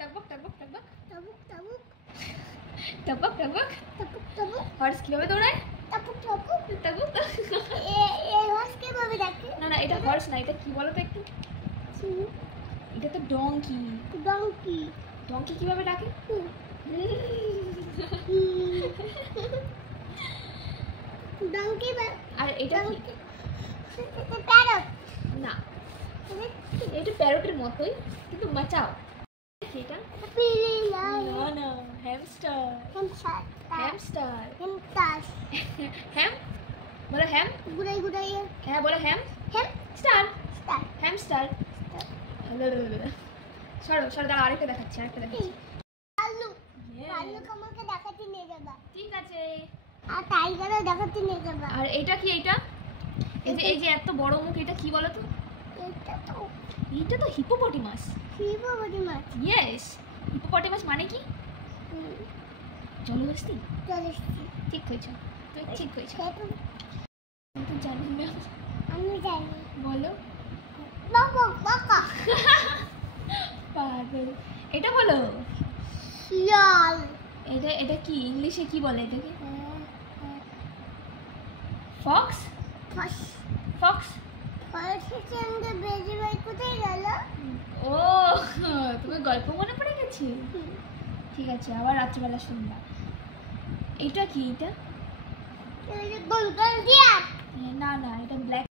টকবক টকবক টকবক টাবুক টাবুক টকবক টকবক টাবুক টাবুক হর্স কিভাবে দৌড়ায়? টাবুক টাবুক টকবক এই হর্স কিভাবে ডাকে? না না, এটা হর্স না, এটা কি বলো তো একটু? এটা তো ডঙ্কি। ডঙ্কি। ডঙ্কি কিভাবে ডাকে? ডঙ্কি। আর এটা কি? প্যারট না, এটা প্যারটের মতোই কিন্তু মাচাও। এটা না না, হ্যামস্টার। হ্যামস্টার। হ্যাম বলো, হ্যাম। গুড়াই গুড়াই হ্যাঁ বলো, হ্যাম। হ্যাম স্টার। Star hamster. সরো সরো, দাঁড়া, আরেকটা দেখাচ্ছি। আলু আলু আমাকে দেখাতে নিয়ে যাবা। ঠিক আছে। আর টাইগারও দেখাতে নিয়ে যাবা। আর এটা কি? এইটা এই যে এত বড় মুখ, এটা কি বলো তো? এটা তো হিপোপটেমাস। হিপোপটেমাস। ইয়েস, হিপোপটেমাস মানে কি? জলহস্তি। জলহস্তি। ঠিক হয়েছে, তুই ঠিক হয়েছে। কিন্তু জানি না। আমি জানি। বলো। বক বক। পাগল। এটা বলো। শিয়াল। এটা কি ইংলিশে কি বলে এটাকে? ফক্স। ফক্স। ফরেস্টের সঙ্গে বেজি ভাই কোথায় গেল? ও, তুমি গল্প মনে পড়ে গেছে? ঠিক আছে, আবার রাত্রিবেলা শুনবা। এটা কি? এটা না না না, এটা ব্ল্যাক